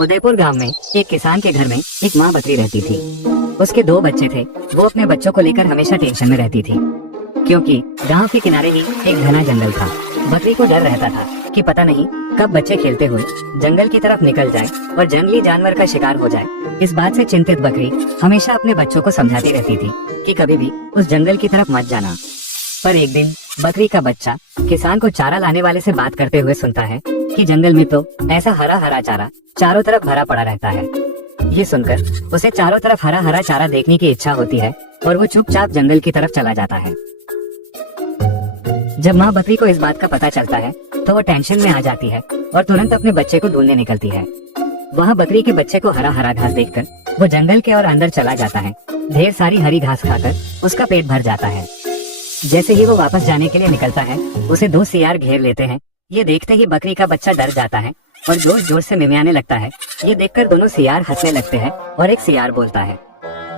उदयपुर गांव में एक किसान के घर में एक माँ बकरी रहती थी। उसके 2 बच्चे थे। वो अपने बच्चों को लेकर हमेशा टेंशन में रहती थी, क्योंकि गांव के किनारे ही एक घना जंगल था। बकरी को डर रहता था कि पता नहीं कब बच्चे खेलते हुए जंगल की तरफ निकल जाए और जंगली जानवर का शिकार हो जाए। इस बात से चिंतित बकरी हमेशा अपने बच्चों को समझाती रहती थी कि कभी भी उस जंगल की तरफ मत जाना। पर एक दिन बकरी का बच्चा किसान को चारा लाने वाले से बात करते हुए सुनता है कि जंगल में तो ऐसा हरा हरा चारा चारों तरफ भरा पड़ा रहता है। ये सुनकर उसे चारों तरफ हरा हरा चारा देखने की इच्छा होती है और वो चुपचाप जंगल की तरफ चला जाता है। जब माँ बकरी को इस बात का पता चलता है तो वो टेंशन में आ जाती है और तुरंत अपने बच्चे को ढूंढने निकलती है। वहाँ बकरी के बच्चे को हरा हरा घास देखकर वो जंगल के और अंदर चला जाता है। ढेर सारी हरी घास खाकर उसका पेट भर जाता है। जैसे ही वो वापस जाने के लिए निकलता है उसे 2 सियार घेर लेते हैं। ये देखते ही बकरी का बच्चा डर जाता है और जोर जोर से मिमियाने लगता है। ये देखकर दोनों सियार हंसने लगते हैं और एक सियार बोलता है,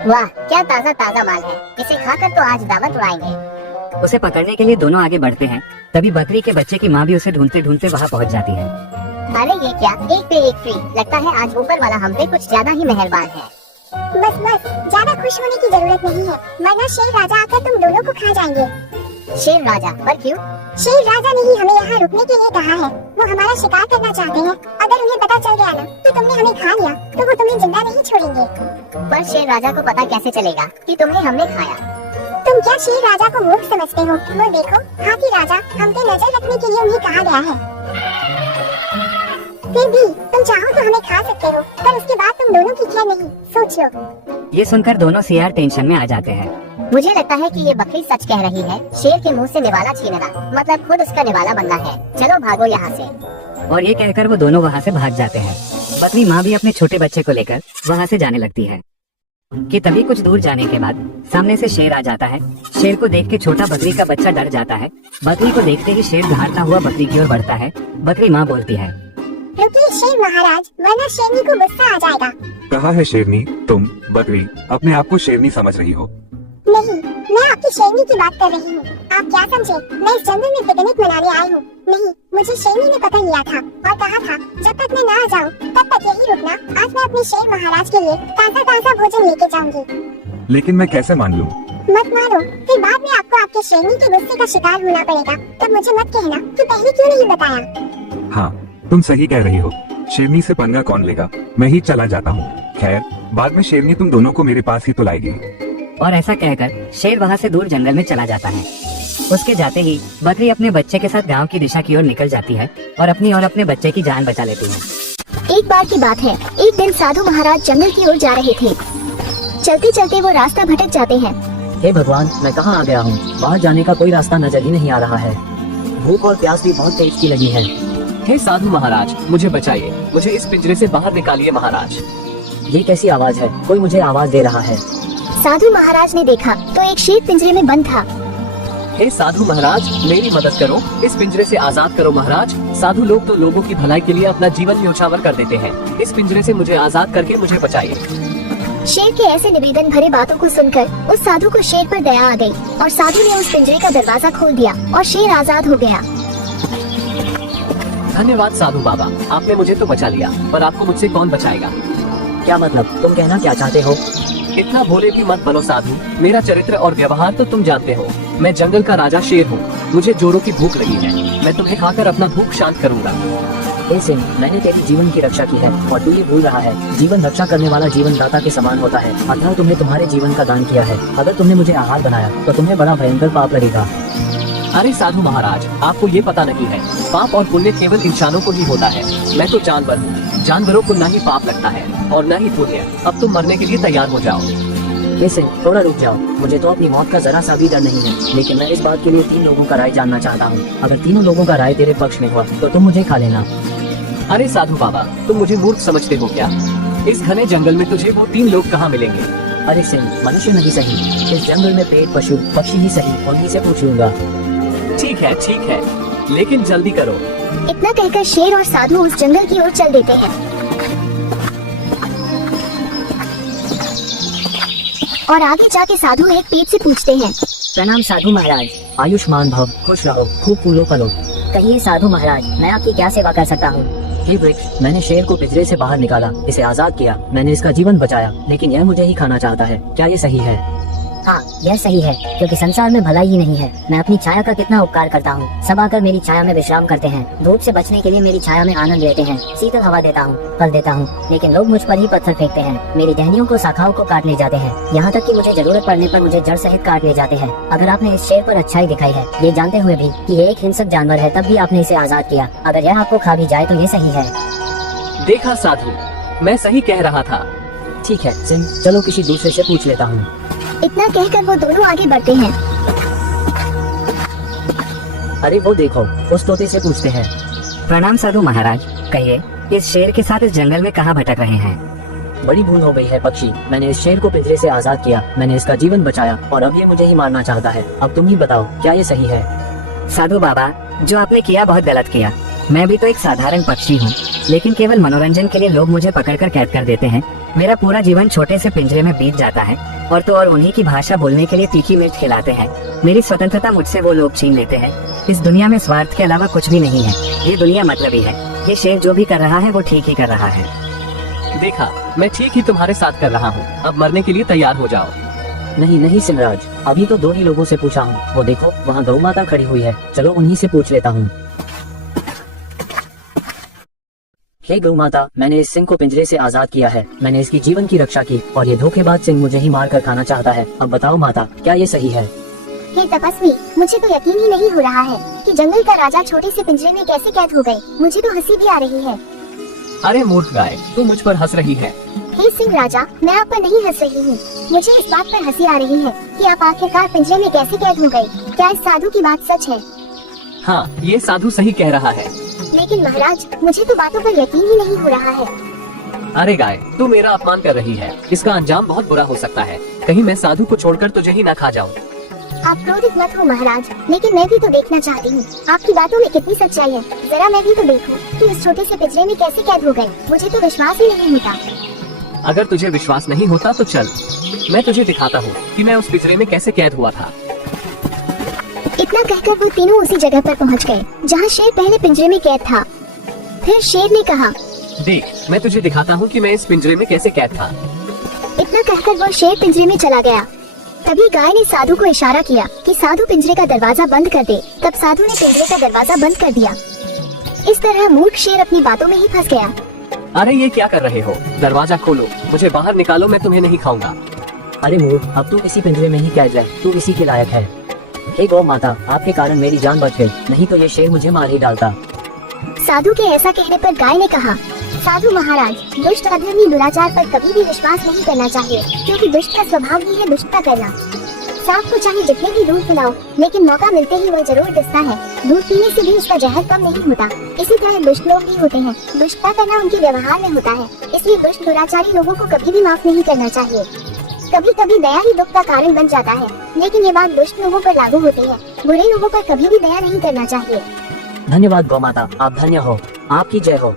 वाह क्या ताजा ताजा माल है, इसे खाकर तो आज दावत उड़ाएंगे। उसे पकड़ने के लिए दोनों आगे बढ़ते हैं। तभी बकरी के बच्चे की माँ भी उसे ढूंढते ढूंढते वहाँ पहुँच जाती है। अरे ये क्या, एक पे एक फ्री। लगता है आज ऊपर वाला हम पे कुछ ज्यादा ही मेहरबान है। बस बस, ज्यादा खुश होने की जरूरत नहीं है, वरना शेर राजा आकर तुम दोनों को खा जाएंगे। शेर राजा? पर क्यों? शेर राजा ने ही हमें यहाँ रुकने के लिए कहा है। वो हमारा शिकार करना चाहते हैं। अगर उन्हें पता चल गया ना कि तुमने हमें खा लिया तो वो तुम्हें जिंदा नहीं छोड़ेंगे। पर शेर राजा को पता कैसे चलेगा कि तुम्हें हमने खाया? तुम क्या शेर राजा को मूर्ख समझते हो? वो देखो, हाथी राजा हम पे नजर रखने के लिए उन्हें कहा गया है। फिर भी तुम चाहो तो हमें खा सकते हो, पर उसके बाद तुम दोनों की खैर नहीं, सोच लो। ये सुनकर दोनों सियार टेंशन में आ जाते हैं। मुझे लगता है कि ये बकरी सच कह रही है। शेर के मुंह से निवाला छीनना मतलब खुद उसका निवाला बनना है। चलो भागो यहाँ से। और ये कहकर वो दोनों वहाँ से भाग जाते हैं। बकरी माँ भी अपने छोटे बच्चे को लेकर वहाँ से जाने लगती है कि तभी कुछ दूर जाने के बाद सामने से शेर आ जाता है। शेर को देख के छोटा बकरी का बच्चा डर जाता है। बकरी को देखते ही शेर दहाड़ता हुआ बकरी की ओर बढ़ता है। बकरी माँ बोलती है, रुकिए शेर महाराज, वरना शेरनी को गुस्सा आ जाएगा। कहा है शेरनी, तुम बकरी अपने आप को शेरनी समझ रही हो? नहीं, मैं आपकी शेरनी की बात कर रही हूँ। आप क्या समझे, मैं इस जंगल में पिकनिक मनाने आई हूँ। नहीं, मुझे शेरनी ने पकड़ लिया था और कहा था जब तक मैं ना आ जाऊँ तब तक यही रुकना। आज मैं अपने शेर महाराज के लिए ताजा ताजा भोजन लेके जाऊंगी। लेकिन मैं कैसे मान लूं? मत मानो, फिर बाद में आपको आपके शेरनी के गुस्से का शिकार होना पड़ेगा। तब मुझे मत कहना कि पहले क्यों नहीं बताया। हाँ, तुम सही कह रही हो। शेरनी से पंगा कौन लेगा, मैं ही चला जाता हूँ। खैर, बाद में शेरनी तुम दोनों को मेरे पास ही तो लाएगी। और ऐसा कहकर शेर वहाँ से दूर जंगल में चला जाता है। उसके जाते ही बकरी अपने बच्चे के साथ गांव की दिशा की ओर निकल जाती है और अपनी और अपने बच्चे की जान बचा लेती है। एक बार की बात है, एक दिन साधु महाराज जंगल की ओर जा रहे थे। चलते चलते वो रास्ता भटक जाते हैं। हे भगवान, मैं कहाँ आ गया हूँ? बाहर जाने का कोई रास्ता नजर ही नहीं आ रहा है। भूख और प्यास भी बहुत तेज की लगी है। हे साधु महाराज, मुझे बचाइए, मुझे इस पिंजरे से बाहर निकालिए महाराज। ये कैसी आवाज है? कोई मुझे आवाज दे रहा है। साधु महाराज ने देखा तो एक शेर पिंजरे में बंद था। हे साधु महाराज, मेरी मदद करो, इस पिंजरे से आजाद करो महाराज। साधु लोग तो लोगों की भलाई के लिए अपना जीवन न्योछावर कर देते हैं। इस पिंजरे से मुझे आजाद करके मुझे बचाइए। शेर के ऐसे निवेदन भरे बातों को सुनकर उस साधु को शेर पर दया आ गई और साधु ने उस पिंजरे का दरवाजा खोल दिया और शेर आजाद हो गया। धन्यवाद साधु बाबा, आपने मुझे तो बचा लिया, पर आपको मुझसे कौन बचाएगा? क्या मतलब? तुम कहना क्या चाहते हो? इतना भोले भी मत बनो साधु, मेरा चरित्र और व्यवहार तो तुम जानते हो। मैं जंगल का राजा शेर हूँ, मुझे जोरों की भूख लगी है। मैं तुम्हें खाकर अपना भूख शांत करूंगा। हे सिंह, मैंने तेरी जीवन की रक्षा की है और तू ये भूल रहा है। जीवन रक्षा करने वाला जीवन दाता के समान होता है। अतः तुमने तुम्हारे जीवन का दान किया है। अगर तुमने मुझे आहार बनाया तो तुम्हें बड़ा भयंकर पाप लगेगा। अरे साधु महाराज, आपको ये पता नहीं है, पाप और पुण्य केवल इंसानों को ही होता है। मैं तो जानवर हूँ, जानवरों को न ही पाप लगता है और न ही पुण्य। अब तुम मरने के लिए तैयार हो जाओ। हे सिंह, थोड़ा रुक जाओ। मुझे तो अपनी मौत का जरा सा भी डर नहीं है, लेकिन मैं इस बात के लिए 3 लोगों का राय जानना चाहता हूँ। अगर तीनों लोगों का राय तेरे पक्ष में हुआ तो तुम मुझे खा लेना। अरे साधु बाबा, तुम मुझे मूर्ख समझते हो क्या? इस घने जंगल में तुझे वो 3 लोग कहाँ मिलेंगे? अरे सिंह, मनुष्य नहीं सही, इस जंगल में पेड़ पशु पक्षी ही सही, उन्हीं से पूछ लूंगा। ठीक है, लेकिन जल्दी करो। इतना कहकर शेर और साधु उस जंगल की ओर चल देते हैं और आगे जाके साधु एक पेड़ से पूछते हैं, प्रणाम साधु महाराज। आयुष्मान भव, खुश रहो, खूब फूलो फलो। कहिए साधु महाराज, मैं आपकी क्या सेवा कर सकता हूँ? हे वृक्ष, मैंने शेर को पिंजरे से बाहर निकाला, इसे आजाद किया, मैंने इसका जीवन बचाया, लेकिन यह मुझे ही खाना चाहता है। क्या ये सही है? हाँ, यह सही है, क्योंकि संसार में भलाई ही नहीं है। मैं अपनी छाया का कितना उपकार करता हूँ। सब आकर मेरी छाया में विश्राम करते हैं, धूप से बचने के लिए मेरी छाया में आनंद लेते हैं, शीतल हवा देता हूँ, फल देता हूँ, लेकिन लोग मुझ पर ही पत्थर फेंकते हैं, मेरी टहनियों को शाखाओं को काट ले जाते हैं, यहाँ तक कि मुझे जरूरत पड़ने पर मुझे जड़ सहित काट ले जाते हैं। अगर आपने इस शेर पर अच्छाई दिखाई है, ये जानते हुए भी कि ये एक हिंसक जानवर है, तब भी आपने इसे आजाद किया, अगर यह आपको खा भी जाए तो ये सही है। देखा साधु, मैं सही कह रहा था। ठीक है सिंह, चलो किसी दूसरे से पूछ लेता हूँ। इतना कहकर वो दोनों आगे बढ़ते हैं। अरे वो देखो, उस तोते से पूछते हैं। प्रणाम साधु महाराज, कहिए इस शेर के साथ इस जंगल में कहाँ भटक रहे हैं? बड़ी भूल हो गई है पक्षी, मैंने इस शेर को पिंजरे से आजाद किया, मैंने इसका जीवन बचाया और अब ये मुझे ही मारना चाहता है। अब तुम ही बताओ, क्या ये सही है? साधु बाबा, जो आपने किया बहुत गलत किया। मैं भी तो एक साधारण पक्षी हूँ, लेकिन केवल मनोरंजन के लिए लोग मुझे पकड़कर कैद कर देते हैं। मेरा पूरा जीवन छोटे से पिंजरे में बीत जाता है, और तो और उन्हीं की भाषा बोलने के लिए तीखी मिर्च खिलाते हैं। मेरी स्वतंत्रता मुझसे वो लोग छीन लेते हैं। इस दुनिया में स्वार्थ के अलावा कुछ भी नहीं है। ये दुनिया मतलबी है। ये शेर जो भी कर रहा है वो ठीक ही कर रहा है। देखा, मैं ठीक ही तुम्हारे साथ कर रहा हूँ। अब मरने के लिए तैयार हो जाओ। नहीं नहीं सिमराज, अभी तो 2 ही लोगों से पूछा हूँ। वो देखो, वहाँ गौ माता खड़ी हुई है, चलो उन्हीं से पूछ लेता हूँ। हे गौ माता, मैंने इस सिंह को पिंजरे से आजाद किया है, मैंने इसकी जीवन की रक्षा की और ये धोखेबाज सिंह मुझे ही मार कर खाना चाहता है। अब बताओ माता, क्या ये सही है? हे तपस्वी, मुझे तो यकीन ही नहीं हो रहा है कि जंगल का राजा छोटे से पिंजरे में कैसे कैद हो गए। मुझे तो हंसी भी आ रही है। अरे मूर्ख गाय, तू मुझ पर हंस रही है। हे सिंह राजा, मैं आप पर नहीं हंस रही हूँ। मुझे इस बात पर हंसी आ रही है कि आप आखिरकार पिंजरे में कैसे कैद हो गए। क्या इस साधु की बात सच है? हाँ, ये साधु सही कह रहा है। लेकिन महाराज, मुझे तो बातों पर यकीन ही नहीं हो रहा है। अरे गाय, तू मेरा अपमान कर रही है। इसका अंजाम बहुत बुरा हो सकता है। कहीं मैं साधु को छोड़कर तुझे ही न खा जाऊं। आप क्रोधित मत हो महाराज, लेकिन मैं भी तो देखना चाहती हूँ आपकी बातों में कितनी सच्चाई है। जरा मैं भी तो देखूं कि इस छोटे से पिंजरे में कैसे कैद हो गए। मुझे तो विश्वास ही नहीं होता। अगर तुझे विश्वास नहीं होता तो चल, मैं तुझे दिखाता हूँ कि मैं उस पिंजरे में कैसे कैद हुआ था। इतना कहकर वो तीनों उसी जगह पर पहुंच गए जहां शेर पहले पिंजरे में कैद था। फिर शेर ने कहा, देख, मैं तुझे दिखाता हूँ कि मैं इस पिंजरे में कैसे कैद था। इतना कहकर वो शेर पिंजरे में चला गया। तभी गाय ने साधु को इशारा किया कि साधु पिंजरे का दरवाजा बंद कर दे। तब साधु ने पिंजरे का दरवाजा बंद कर दिया। इस तरह मूर्ख शेर अपनी बातों में ही फंस गया। अरे ये क्या कर रहे हो? दरवाजा खोलो, मुझे बाहर निकालो, मैं तुम्हें नहीं खाऊंगा। अरे मूर्ख, अब तू इसी पिंजरे में ही कैद रह, तू इसी के लायक है। हे गौ माता, आपके कारण मेरी जान बच गई, नहीं तो ये शेर मुझे मार ही डालता। साधु के ऐसा कहने पर गाय ने कहा, साधु महाराज, दुष्ट अधर्मी दुराचार पर कभी भी विश्वास नहीं करना चाहिए, क्योंकि दुष्ट का स्वभाव ही है दुष्टता करना। सांप को चाहे जितने भी दूध पिलाओ, लेकिन मौका मिलते ही वह जरूर डसता है। दूध पीने से भी उसका जहर कम नहीं होता। इसी तरह दुष्ट लोग भी होते हैं। दुष्टता करना उनके व्यवहार में होता है, इसलिए दुष्ट दुराचारी लोगों को कभी भी माफ नहीं करना चाहिए। कभी कभी दया ही दुख का कारण बन जाता है, लेकिन ये बात दुष्ट लोगों पर लागू होती है। बुरे लोगों पर कभी भी दया नहीं करना चाहिए। धन्यवाद गौ माता, आप धन्य हो, आपकी जय हो।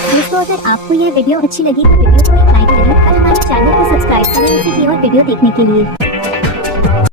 दोस्तों, अगर आपको यह वीडियो अच्छी लगी तो वीडियो को एक लाइक करें और हमारे चैनल को सब्सक्राइब करें इसी की और वीडियो देखने के लिए।